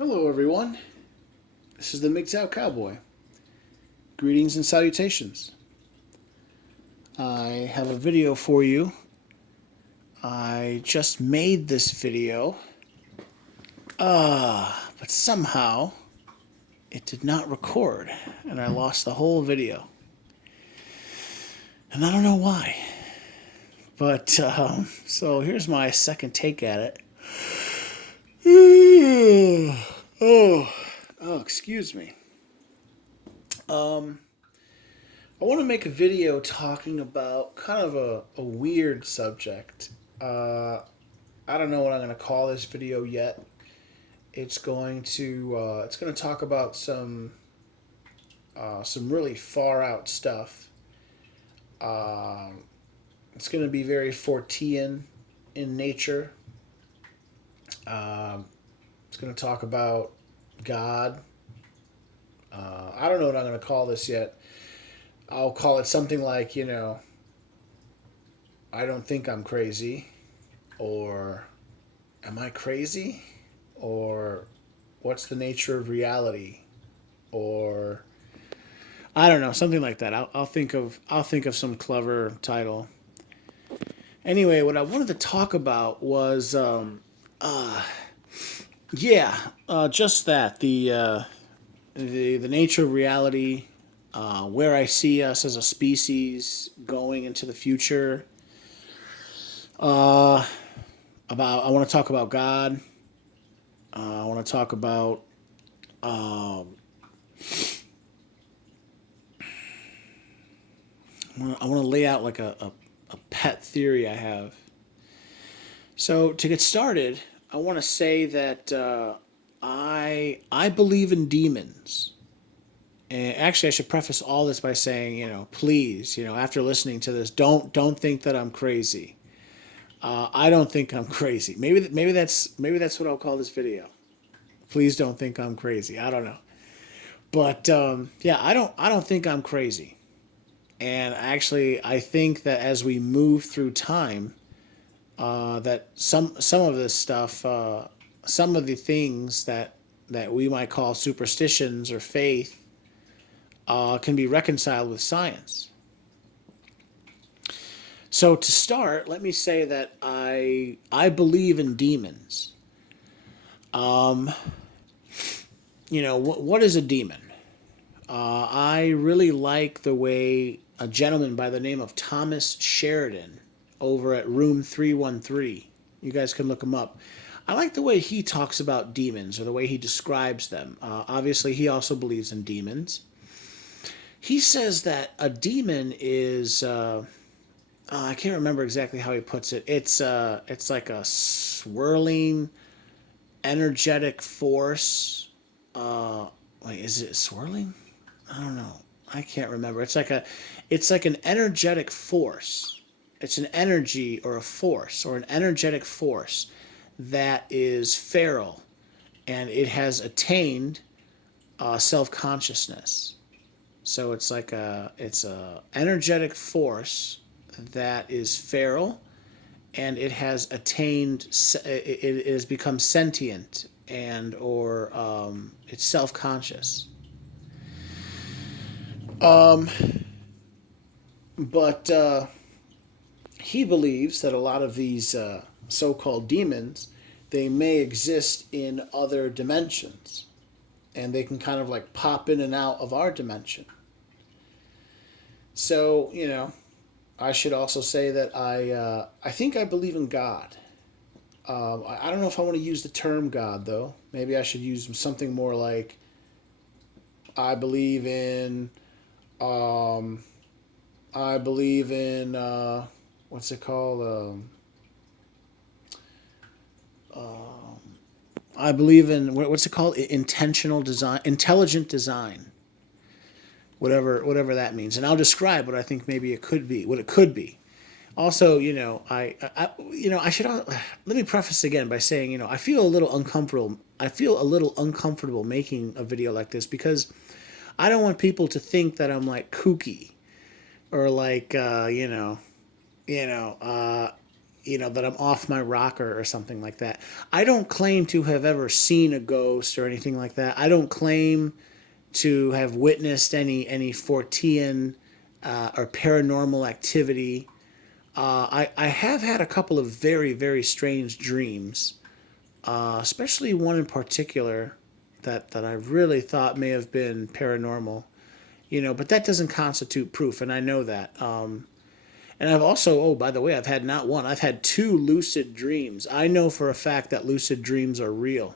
Hello, everyone. This is the Mgtow Cowboy. Greetings and salutations. I have a video for you. I just made this video, but somehow it did not record, and I lost the whole video. And I don't know why. But, so here's my second take at it. Excuse me. I want to make a video talking about kind of a weird subject. I don't know what I'm going to call this video yet. It's going to talk about some really far out stuff. It's going to be very Fortean in nature. It's going to talk about God. I don't know what I'm going to call this yet. I'll call it something like, I don't think I'm crazy, or am I crazy, or what's the nature of reality, or I don't know, something like that. I'll think of some clever title. Anyway, what I wanted to talk about was, just that the nature of reality. Where I see us as a species going into the future. I want to talk about God. I want to talk about I want to lay out like a pet theory I have. So to get started, I want to say that I believe in demons. And actually, I should preface all this by saying, please, after listening to this, don't think that I'm crazy. I don't think I'm crazy. Maybe that's what I'll call this video. Please don't think I'm crazy. I don't know, but I don't think I'm crazy. And actually, I think that as we move through time, that some of this stuff, some of the things that we might call superstitions or faith. Can be reconciled with science. So to start, let me say that I believe in demons. What is a demon? I really like the way a gentleman by the name of Thomas Sheridan over at Room 313, you guys can look him up. I like the way he talks about demons, or the way he describes them. Obviously, he also believes in demons. He says that a demon is, I can't remember exactly how he puts it. It's like a swirling, energetic force. Is it swirling? I don't know. I can't remember. It's like an energetic force. It's an energy or a force or an energetic force that is feral, and it has attained self-consciousness. So it's a energetic force that is feral, and it has attained, it has become sentient, and or it's self-conscious. But he believes that a lot of these so-called demons, they may exist in other dimensions, and they can kind of like pop in and out of our dimension. So, I should also say that I think I believe in God. I don't know if I want to use the term God, though. Maybe I should use something more like I believe in what's it called? I believe in what's it called? Intentional design, intelligent design. Whatever that means, and I'll describe what I think maybe it could be, what it could be. Also, I should let me preface again by saying, I feel a little uncomfortable. I feel a little uncomfortable making a video like this because I don't want people to think that I'm like kooky or like that I'm off my rocker or something like that. I don't claim to have ever seen a ghost or anything like that. I don't claim to have witnessed any Fortean or paranormal activity. I have had a couple of very, very strange dreams, especially one in particular that I really thought may have been paranormal. But that doesn't constitute proof, and I know that. And I've also, oh, by the way, I've had not one, I've had two lucid dreams. I know for a fact that lucid dreams are real.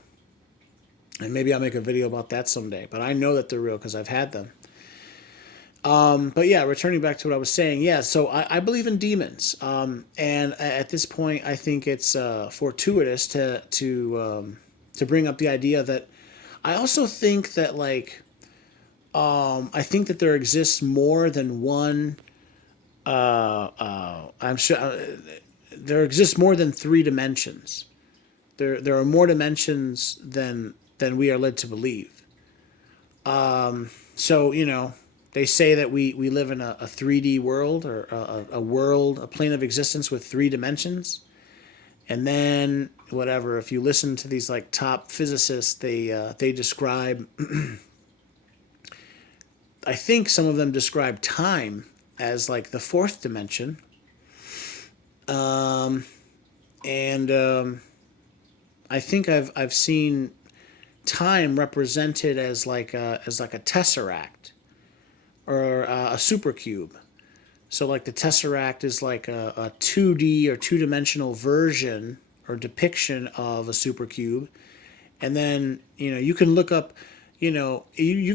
And maybe I'll make a video about that someday, but I know that they're real because I've had them. But yeah, returning back to what I was saying, yeah, so I believe in demons. And at this point, I think it's fortuitous to bring up the idea that I also think that, like, I think that there exists more than one. I'm sure there exists more than three dimensions. There are more dimensions than we are led to believe. So they say that we live in a 3D world, or a world, a plane of existence with three dimensions. And then whatever, if you listen to these like top physicists, they describe. I think some of them describe time as like the fourth dimension. And I think I've seen time represented as like a tesseract, or a supercube. So like the tesseract is like a 2D or two-dimensional version or depiction of a supercube. And then you can look up you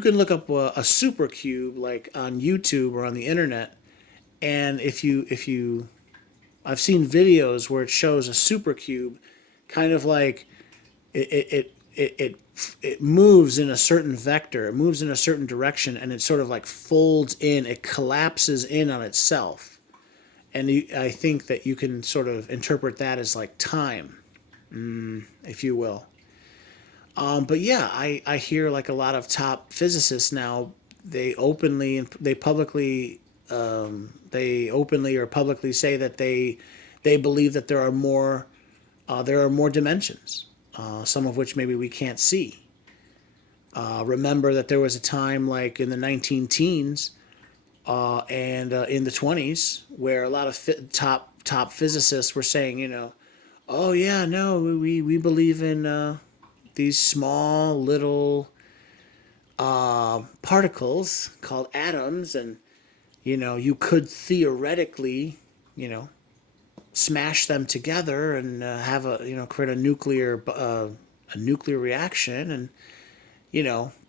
can look up a supercube like on YouTube or on the internet, and if you I've seen videos where it shows a supercube kind of like it moves in a certain vector, it moves in a certain direction, and it sort of like folds in, it collapses in on itself. And I think that you can sort of interpret that as like time, if you will. But yeah, I hear like a lot of top physicists now, they openly or publicly say that they believe that there are more dimensions, some of which maybe we can't see. Remember that there was a time like in the 19 teens and in the 20s where a lot of top physicists were saying, oh yeah, no, we believe in these small little particles called atoms, and you could theoretically smash them together and have create a nuclear reaction. And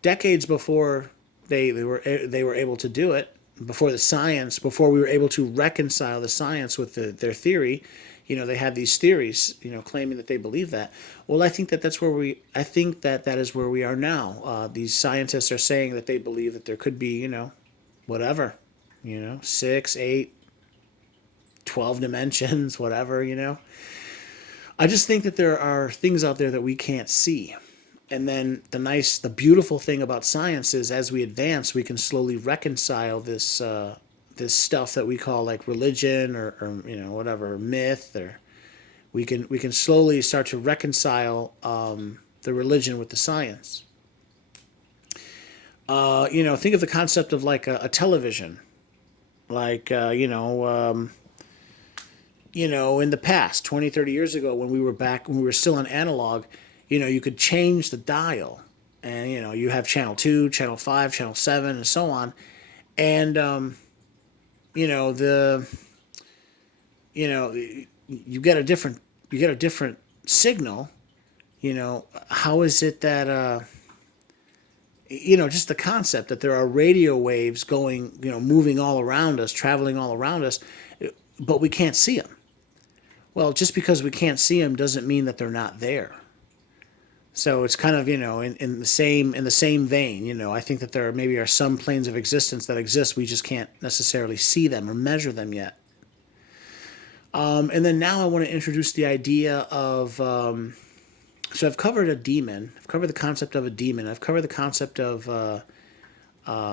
decades before they were able to do it, before we were able to reconcile the science with their theory, they had these theories, claiming that they believe that. Well, I think that that is where we are now. These scientists are saying that they believe that there could be, whatever, 6, 8, 12 dimensions, whatever, I just think that there are things out there that we can't see. And then the beautiful thing about science is, as we advance, we can slowly reconcile this stuff that we call like religion or whatever, myth, or we can slowly start to reconcile the religion with the science. Think of the concept of like a television, like in the past, 20, 30 years ago, when we were still on analog, you could change the dial, and you have channel 2, channel 5, channel 7, and so on. And you get a different signal. How is it that just the concept that there are radio waves going, moving all around us, traveling all around us, but we can't see them. Well, just because we can't see them doesn't mean that they're not there. So it's kind of, in the same vein, I think that there maybe are some planes of existence that exist. We just can't necessarily see them or measure them yet. And then now I want to introduce the idea of, so I've covered a demon. I've covered the concept of a demon. I've covered the concept of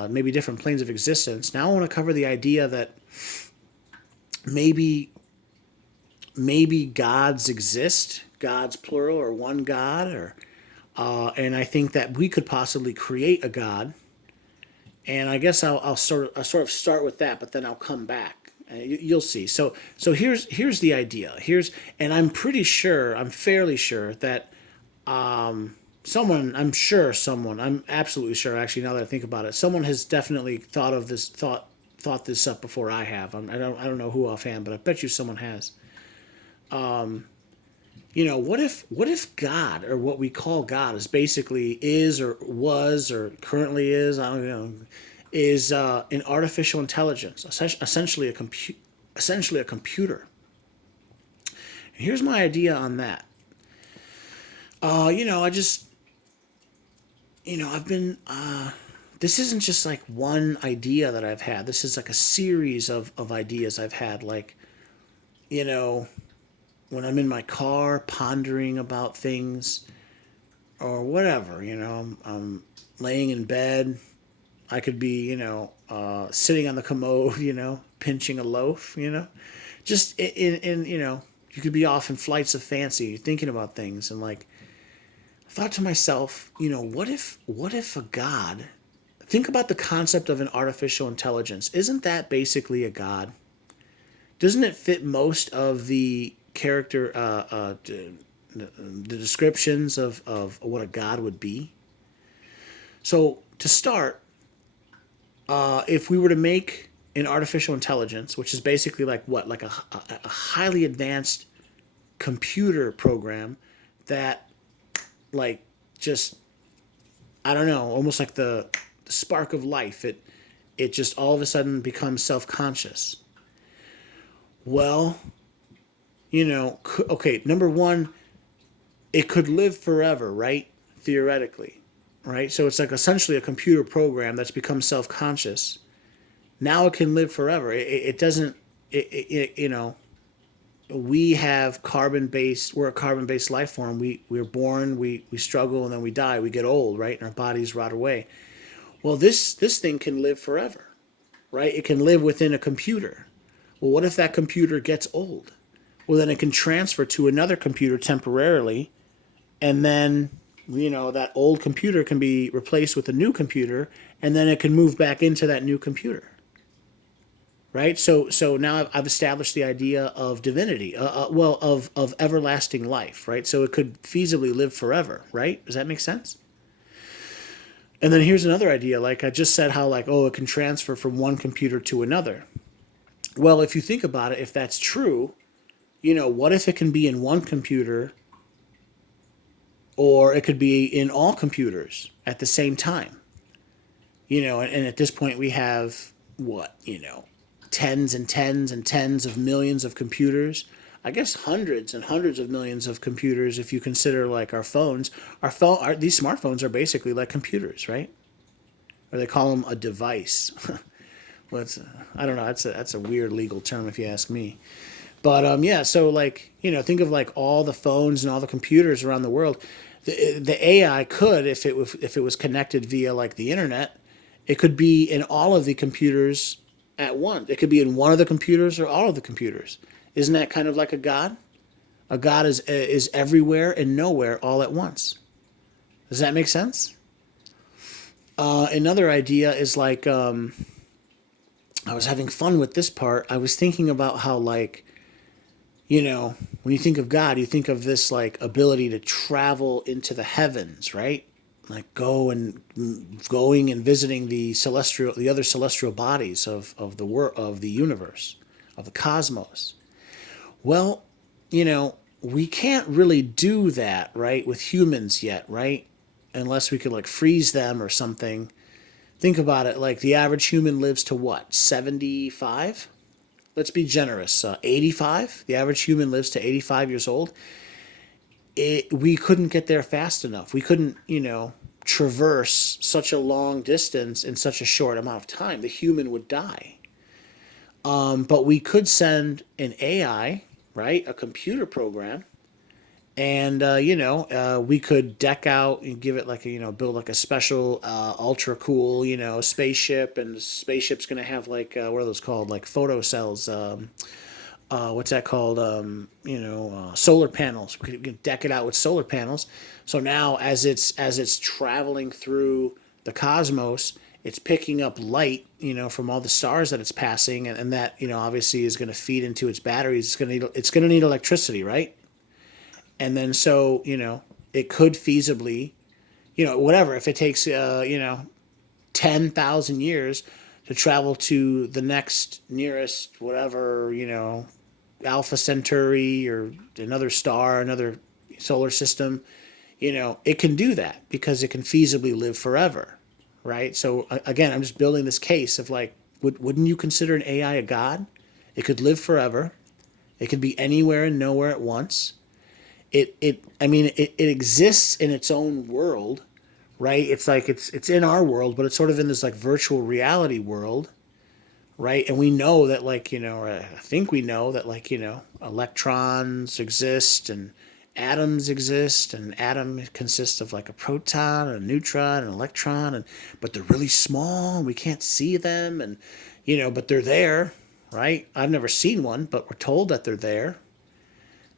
maybe different planes of existence. Now I want to cover the idea that maybe maybe gods exist, gods plural, or one god, or and I think that we could possibly create a god. And I guess I'll sort of start with that, but then I'll come back. You'll see. So here's the idea. And I'm pretty sure, I'm fairly sure that I'm absolutely sure. Actually, now that I think about it, someone has definitely thought this up before I have. I don't know who offhand, but I bet you someone has. What if God, or what we call God, is or was or currently is, I don't know, is an artificial intelligence, essentially a computer. And here's my idea on that. I just, I've been. This isn't just like one idea that I've had. This is like a series of ideas I've had. Like, you know, when I'm in my car pondering about things or whatever, I'm laying in bed. I could be, sitting on the commode, pinching a loaf, just you could be off in flights of fancy, thinking about things. And like, I thought to myself, what if a god, think about the concept of an artificial intelligence. Isn't that basically a god? Doesn't it fit most of the character, the descriptions of what a god would be? So to start, if we were to make an artificial intelligence, which is basically like what, like a highly advanced computer program that, like, just, I don't know, almost like the spark of life. It just all of a sudden becomes self-conscious. Well, okay, number one, it could live forever, right? Theoretically, right? So it's like essentially a computer program that's become self-conscious. Now it can live forever. It doesn't. We have carbon-based. We're a carbon-based life form. We're born. We struggle, and then we die. We get old, right? And our bodies rot away. Well, this thing can live forever, right? It can live within a computer. Well, what if that computer gets old? Well, then it can transfer to another computer temporarily, and then that old computer can be replaced with a new computer, and then it can move back into that new computer, right? So now I've established the idea of divinity, of everlasting life, right? So it could feasibly live forever, right? Does that make sense? And then here's another idea, like I just said, how, like, it can transfer from one computer to another. Well, if you think about it, if that's true, what if it can be in one computer, or it could be in all computers at the same time? And at this point we have what, tens and tens and tens of millions of computers. I guess hundreds and hundreds of millions of computers if you consider like our phones. These smartphones are basically like computers, right? Or they call them a device. Well, I don't know. That's a weird legal term if you ask me. But yeah, so like, think of like all the phones and all the computers around the world. The AI could, if it was connected via like the internet, it could be in all of the computers at once. It could be in one of the computers or all of the computers. Isn't that kind of like a god? A god is everywhere and nowhere all at once. Does that make sense? Another idea is like, I was having fun with this part. I was thinking about how, like, when you think of God, you think of this like ability to travel into the heavens, right? Like going and visiting the other celestial bodies of the universe, of the cosmos. Well, we can't really do that, right, with humans yet, right? Unless we could like freeze them or something. Think about it. Like the average human lives to what, 75? Let's be generous. 85. The average human lives to 85 years old. We couldn't get there fast enough. We couldn't, traverse such a long distance in such a short amount of time. The human would die. But we could send an AI, right, a computer program, and we could deck out and give it like build like a special ultra cool spaceship, and the spaceship's gonna have like what are those called, like photo cells, what's that called? Solar panels. We can deck it out with solar panels. So now, as it's traveling through the cosmos, it's picking up light, from all the stars that it's passing, and that, obviously is going to feed into its batteries. It's going to need electricity, right? And then so, it could feasibly, whatever. If it takes 10,000 years to travel to the next nearest whatever, Alpha Centauri or another star, another solar system, it can do that because it can feasibly live forever, right? So again, I'm just building this case of like, wouldn't you consider an AI a god? It could live forever. It could be anywhere and nowhere at once. It exists in its own world, right? It's like it's in our world, but it's sort of in this like virtual reality world, right? And we know that, like, or I think we know that, like, electrons exist and atoms exist, and an atom consists of like a proton and a neutron and an electron, and but they're really small and we can't see them, and but they're there, right? I've never seen one, but we're told that they're there.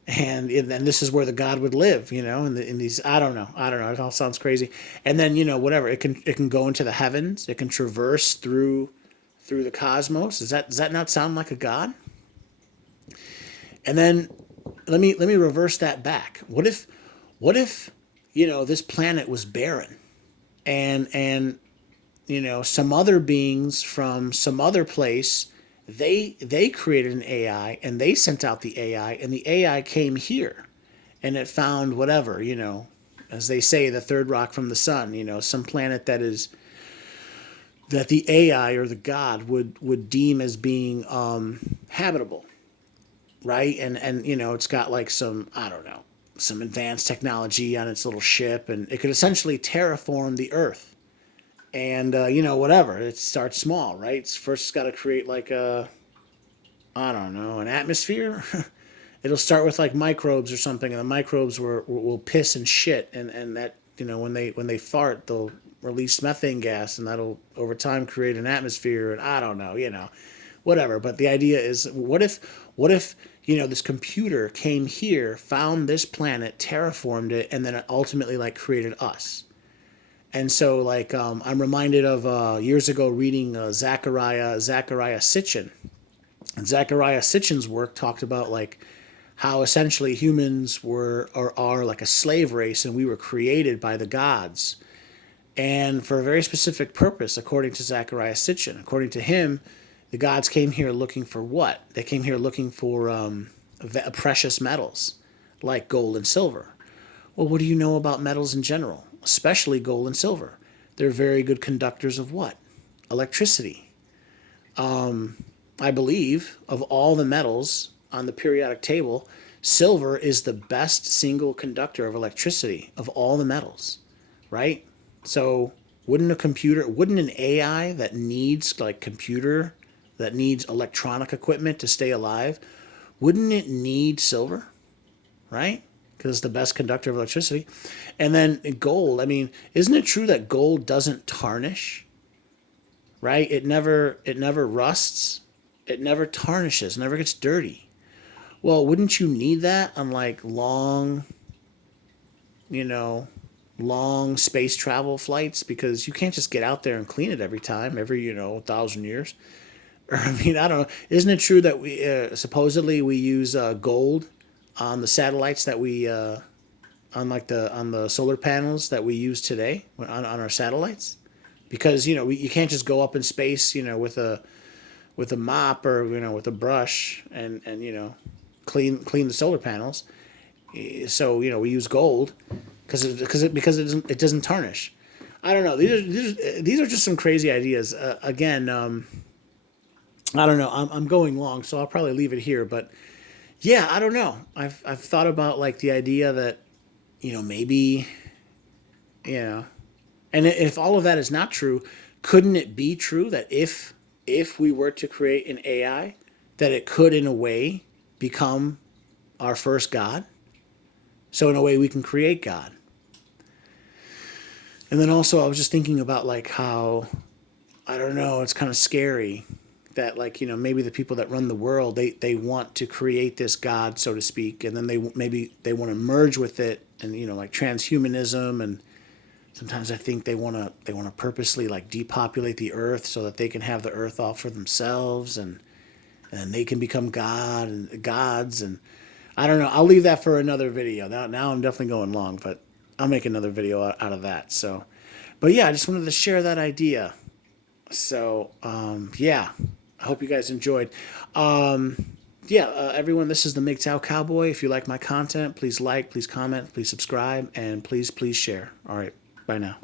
And then this is where the God would live, in these, I don't know, it all sounds crazy. And then, whatever, it can go into the heavens, it can traverse through the cosmos. Does that not sound like a God? And then let me reverse that back. What if this planet was barren, and some other beings from some other place, they created an AI and they sent out the AI, and the AI came here and it found whatever, as they say, the third rock from the sun, some planet that the AI or the God would deem as being habitable, right? And it's got like some, I don't know, some advanced technology on its little ship, and it could essentially terraform the Earth. And whatever, it starts small, right? It's first got to create like I don't know, an atmosphere. It'll start with like microbes or something, and the microbes will piss and shit, and that, when they fart, they'll release methane gas, and that'll over time create an atmosphere. And I don't know, whatever. But the idea is, what if this computer came here, found this planet, terraformed it, and then it ultimately like created us. And so, like, I'm reminded of years ago reading Zachariah Sitchin. And Zachariah Sitchin's work talked about like how essentially humans were or are like a slave race, and we were created by the gods, and for a very specific purpose, according to Zachariah Sitchin. According to him, the gods came here looking for what? They came here looking for precious metals like gold and silver. Well, what do you know about metals in general, especially gold and silver? They're very good conductors of what? Electricity. I believe of all the metals on the periodic table, silver is the best single conductor of electricity of all the metals, right? So wouldn't an AI that needs that needs electronic equipment to stay alive, wouldn't it need silver, right? Because it's the best conductor of electricity. And then gold, isn't it true that gold doesn't tarnish, right? It never rusts. It never tarnishes, never gets dirty. Well, wouldn't you need that on like you know, long space travel flights? Because you can't just get out there and clean it every time, every 1,000 years. Or I don't know. Isn't it true that we supposedly we use gold on the satellites that we on the solar panels that we use today on our satellites? Because you can't just go up in space with a mop or with a brush and clean the solar panels. So we use gold because it doesn't tarnish. I don't know. These are just some crazy ideas. Again, I don't know. I'm going long, so I'll probably leave it here. But yeah, I don't know. I've thought about like the idea that maybe you know, and if all of that is not true, couldn't it be true that if we were to create an AI, that it could in a way become our first God? So in a way we can create God. And then also I was just thinking about like how, I don't know, it's kind of scary that, like, maybe the people that run the world, they want to create this God, so to speak, and then maybe they want to merge with it, and like transhumanism, and sometimes I think they want to purposely like depopulate the earth so that they can have the earth all for themselves, and they can become gods, and I don't know. I'll leave that for another video. Now I'm definitely going long, but I'll make another video out of that. So, but yeah, I just wanted to share that idea. So, yeah, I hope you guys enjoyed. Yeah, everyone, this is the Mgtow Cowboy. If you like my content, please like, please comment, please subscribe, and please share. All right, bye now.